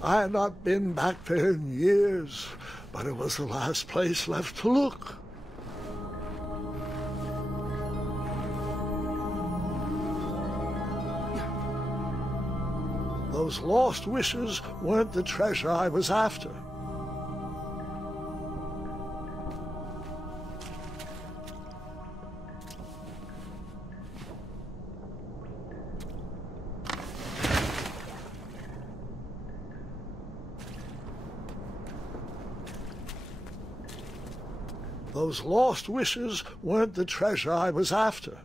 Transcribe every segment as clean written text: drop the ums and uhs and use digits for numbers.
I had not been back there in years, but it was the last place left to look. Those lost wishes weren't the treasure I was after. Those lost wishes weren't the treasure I was after.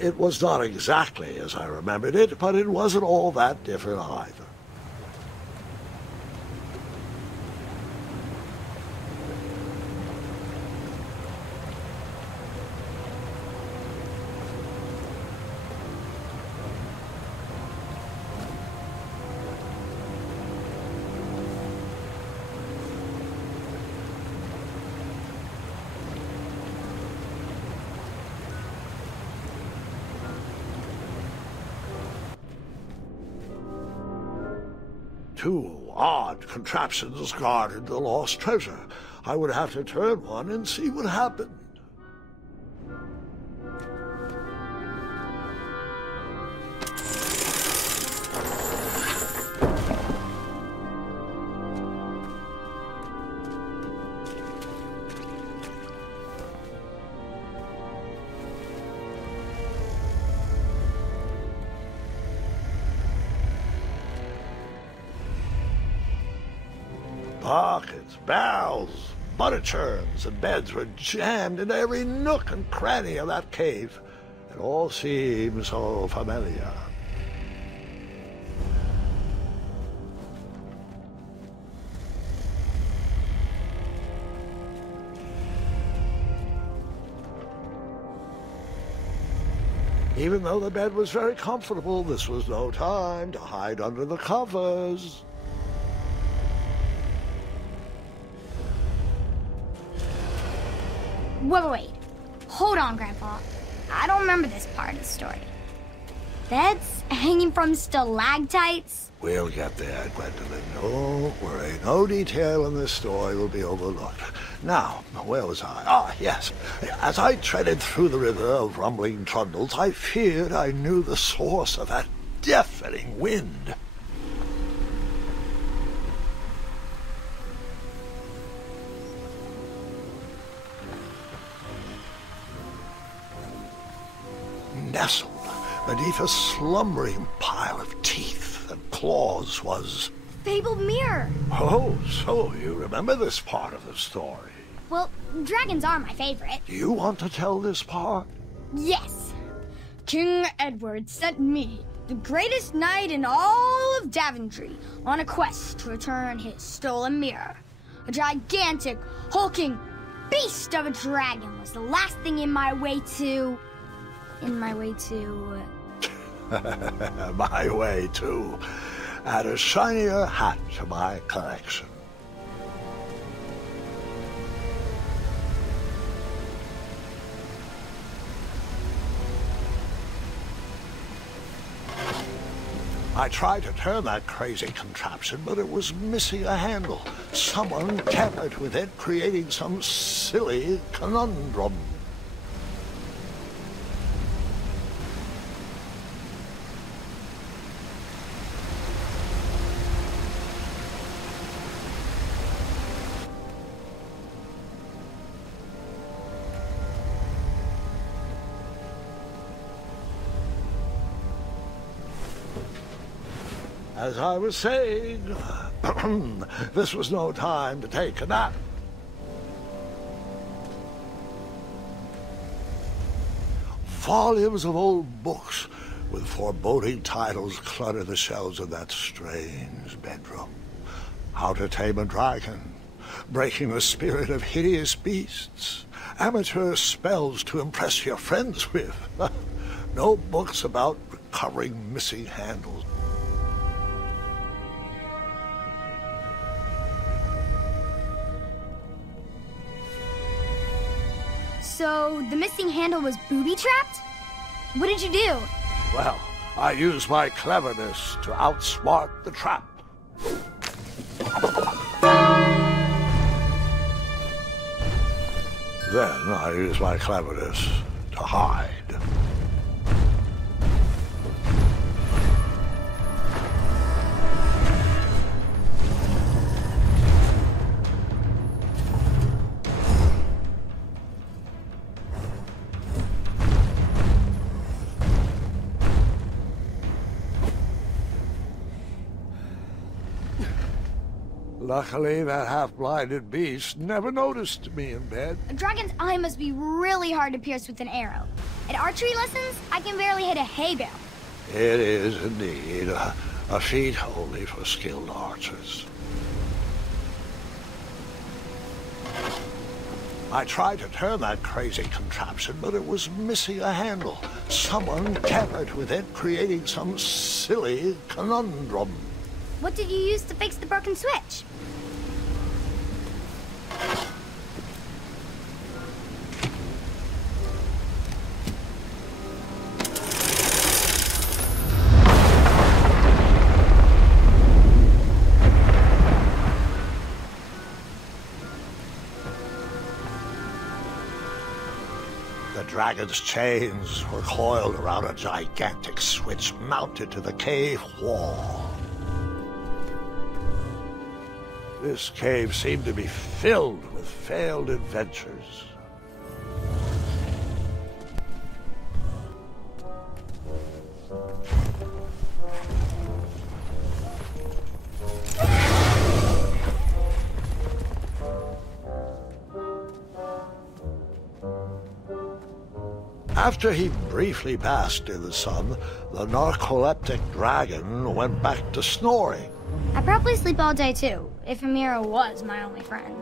It was not exactly as I remembered it, but it wasn't all that different either. Two odd contraptions guarded the lost treasure. I would have to turn one and see what happened. Buckets, barrels, butter churns, and beds were jammed into every nook and cranny of that cave. It all seemed so familiar. Even though the bed was very comfortable, this was no time to hide under the covers. Wait. Hold on, Grandpa. I don't remember this part of the story. Beds hanging from stalactites? We'll get there, Gwendolyn. Don't worry. No detail in this story will be overlooked. Now, where was I? Ah, yes. As I treaded through the river of rumbling trundles, I feared I knew the source of that deafening wind. Nestled beneath a slumbering pile of teeth and claws was... Fabled mirror. Oh, so you remember this part of the story. Well, dragons are my favorite. Do you want to tell this part? Yes. King Edward sent me, the greatest knight in all of Daventry, on a quest to return his stolen mirror. A gigantic, hulking beast of a dragon was the last thing my way to... My way to add a shinier hat to my collection. I tried to turn that crazy contraption, but it was missing a handle. Someone tampered with it, creating some silly conundrum. As I was saying, this was no time to take a nap. Volumes of old books with foreboding titles clutter the shelves of that strange bedroom. How to Tame a Dragon, Breaking the Spirit of Hideous Beasts, Amateur Spells to Impress Your Friends with. No books about covering missing handles. So the missing handle was booby-trapped? What did you do? Well, I used my cleverness to outsmart the trap. Then I used my cleverness to hide. Luckily, that half-blinded beast never noticed me in bed. A dragon's eye must be really hard to pierce with an arrow. At archery lessons, I can barely hit a hay bale. It is indeed a feat only for skilled archers. I tried to turn that crazy contraption, but it was missing a handle. Someone tampered with it, creating some silly conundrum. What did you use to fix the broken switch? The dragon's chains were coiled around a gigantic switch mounted to the cave wall. This cave seemed to be filled with failed adventures. After he briefly basked in the sun, the narcoleptic dragon went back to snoring. I probably sleep all day too, if Amira was my only friend.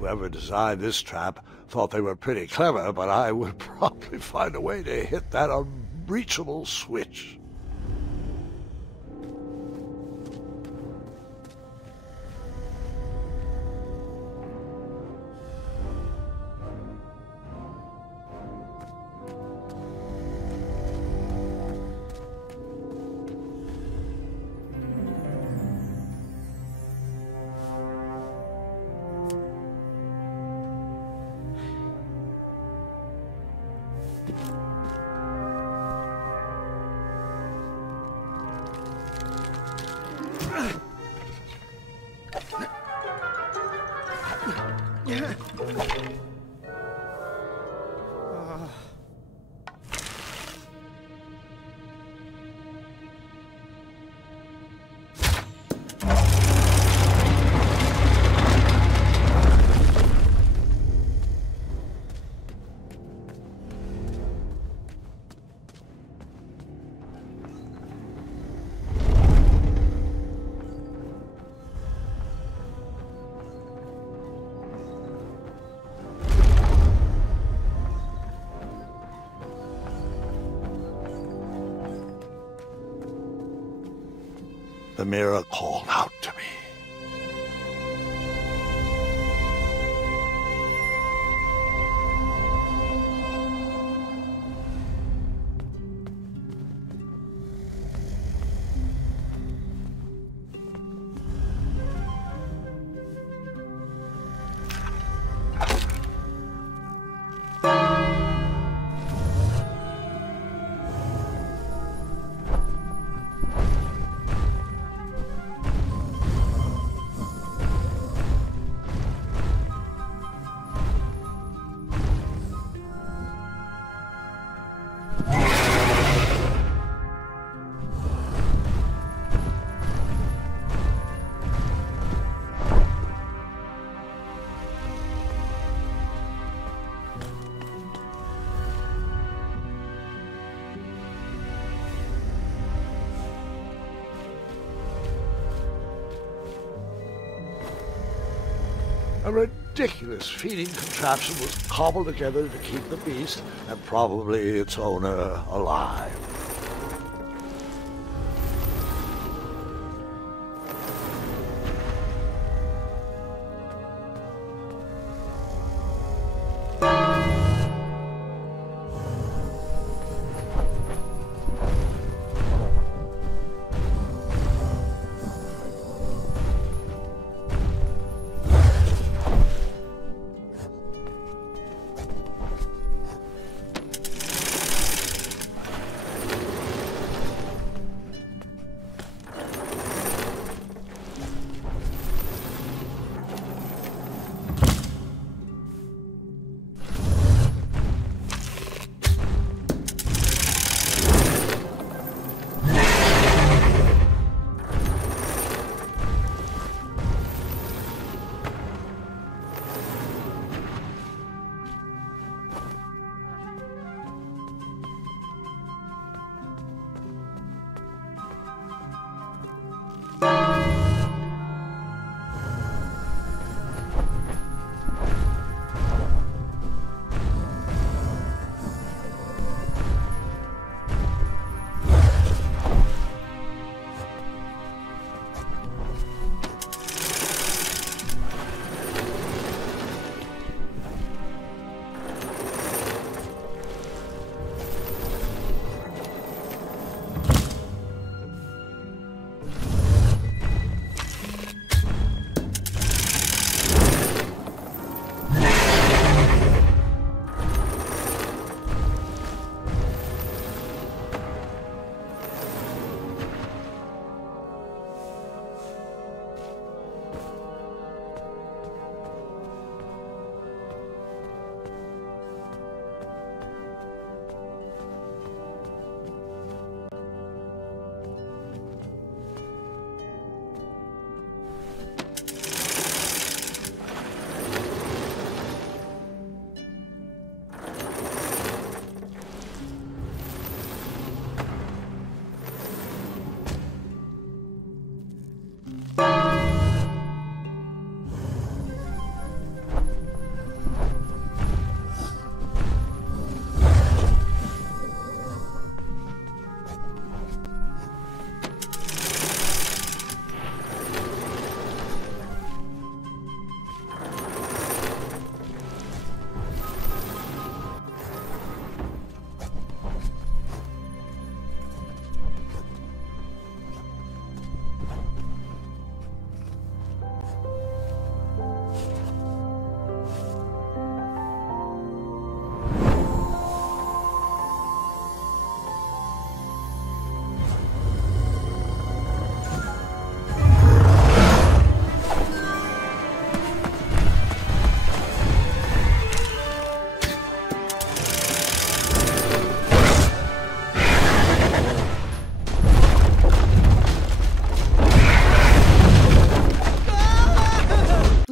Whoever designed this trap thought they were pretty clever, but I would probably find a way to hit that unreachable switch. the mirror called out to me. A ridiculous feeding contraption was cobbled together to keep the beast and probably its owner alive.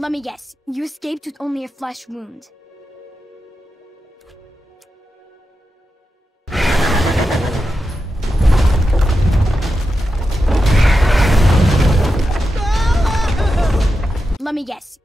Let me guess, you escaped with only a flesh wound. Let me guess.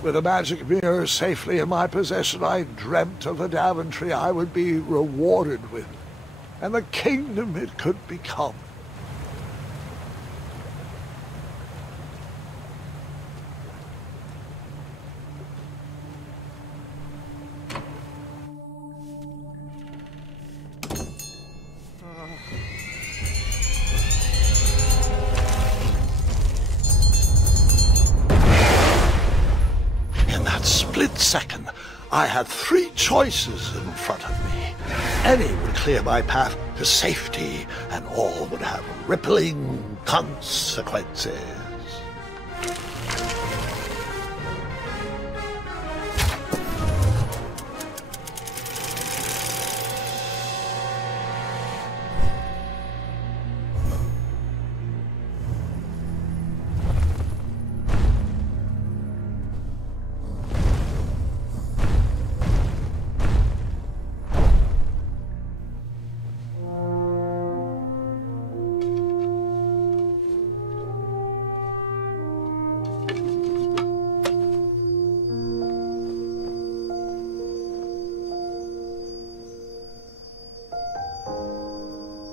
With a magic mirror safely in my possession, I dreamt of the Daventry I would be rewarded with, and the kingdom it could become. Second, I had three choices in front of me. Any would clear my path to safety, and all would have rippling consequences.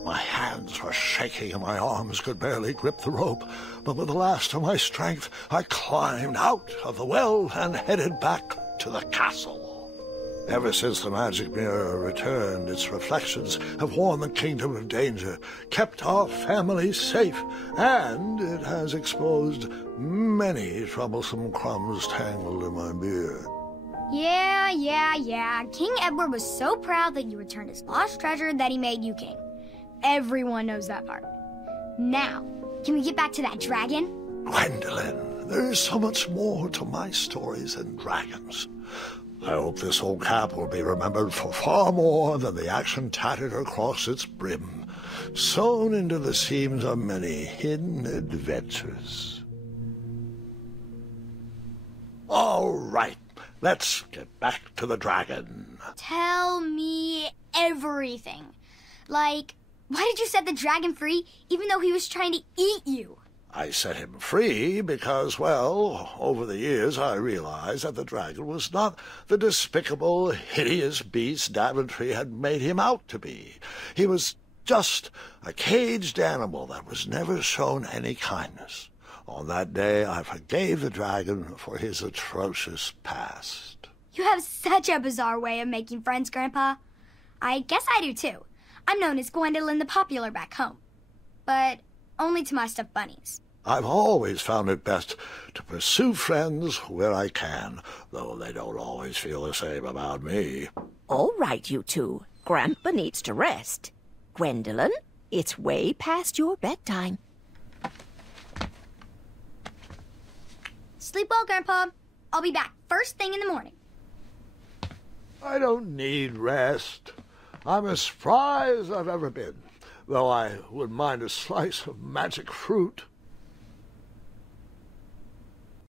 My hands were shaking and my arms could barely grip the rope, but with the last of my strength I climbed out of the well and headed back to the castle. Ever since the magic mirror returned, its reflections have warned the kingdom of danger, kept our family safe, and it has exposed many troublesome crumbs tangled in my beard. Yeah. King Edward was so proud that you returned his lost treasure that he made you king. Everyone knows that part. Now, can we get back to that dragon? Gwendolyn, there's so much more to my stories than dragons. I hope this old cap will be remembered for far more than the action tattered across its brim, sewn into the seams of many hidden adventures. All right, let's get back to the dragon. Tell me everything. Like, why did you set the dragon free even though he was trying to eat you? I set him free because, well, over the years I realized that the dragon was not the despicable, hideous beast Daventry had made him out to be. He was just a caged animal that was never shown any kindness. On that day, I forgave the dragon for his atrocious past. You have such a bizarre way of making friends, Grandpa. I guess I do, too. I'm known as Gwendolyn the Popular back home, but only to my stuffed bunnies. I've always found it best to pursue friends where I can, though they don't always feel the same about me. All right, you two. Grandpa needs to rest. Gwendolyn, it's way past your bedtime. Sleep well, Grandpa. I'll be back first thing in the morning. I don't need rest. I'm as spry as I've ever been, though I wouldn't mind a slice of magic fruit.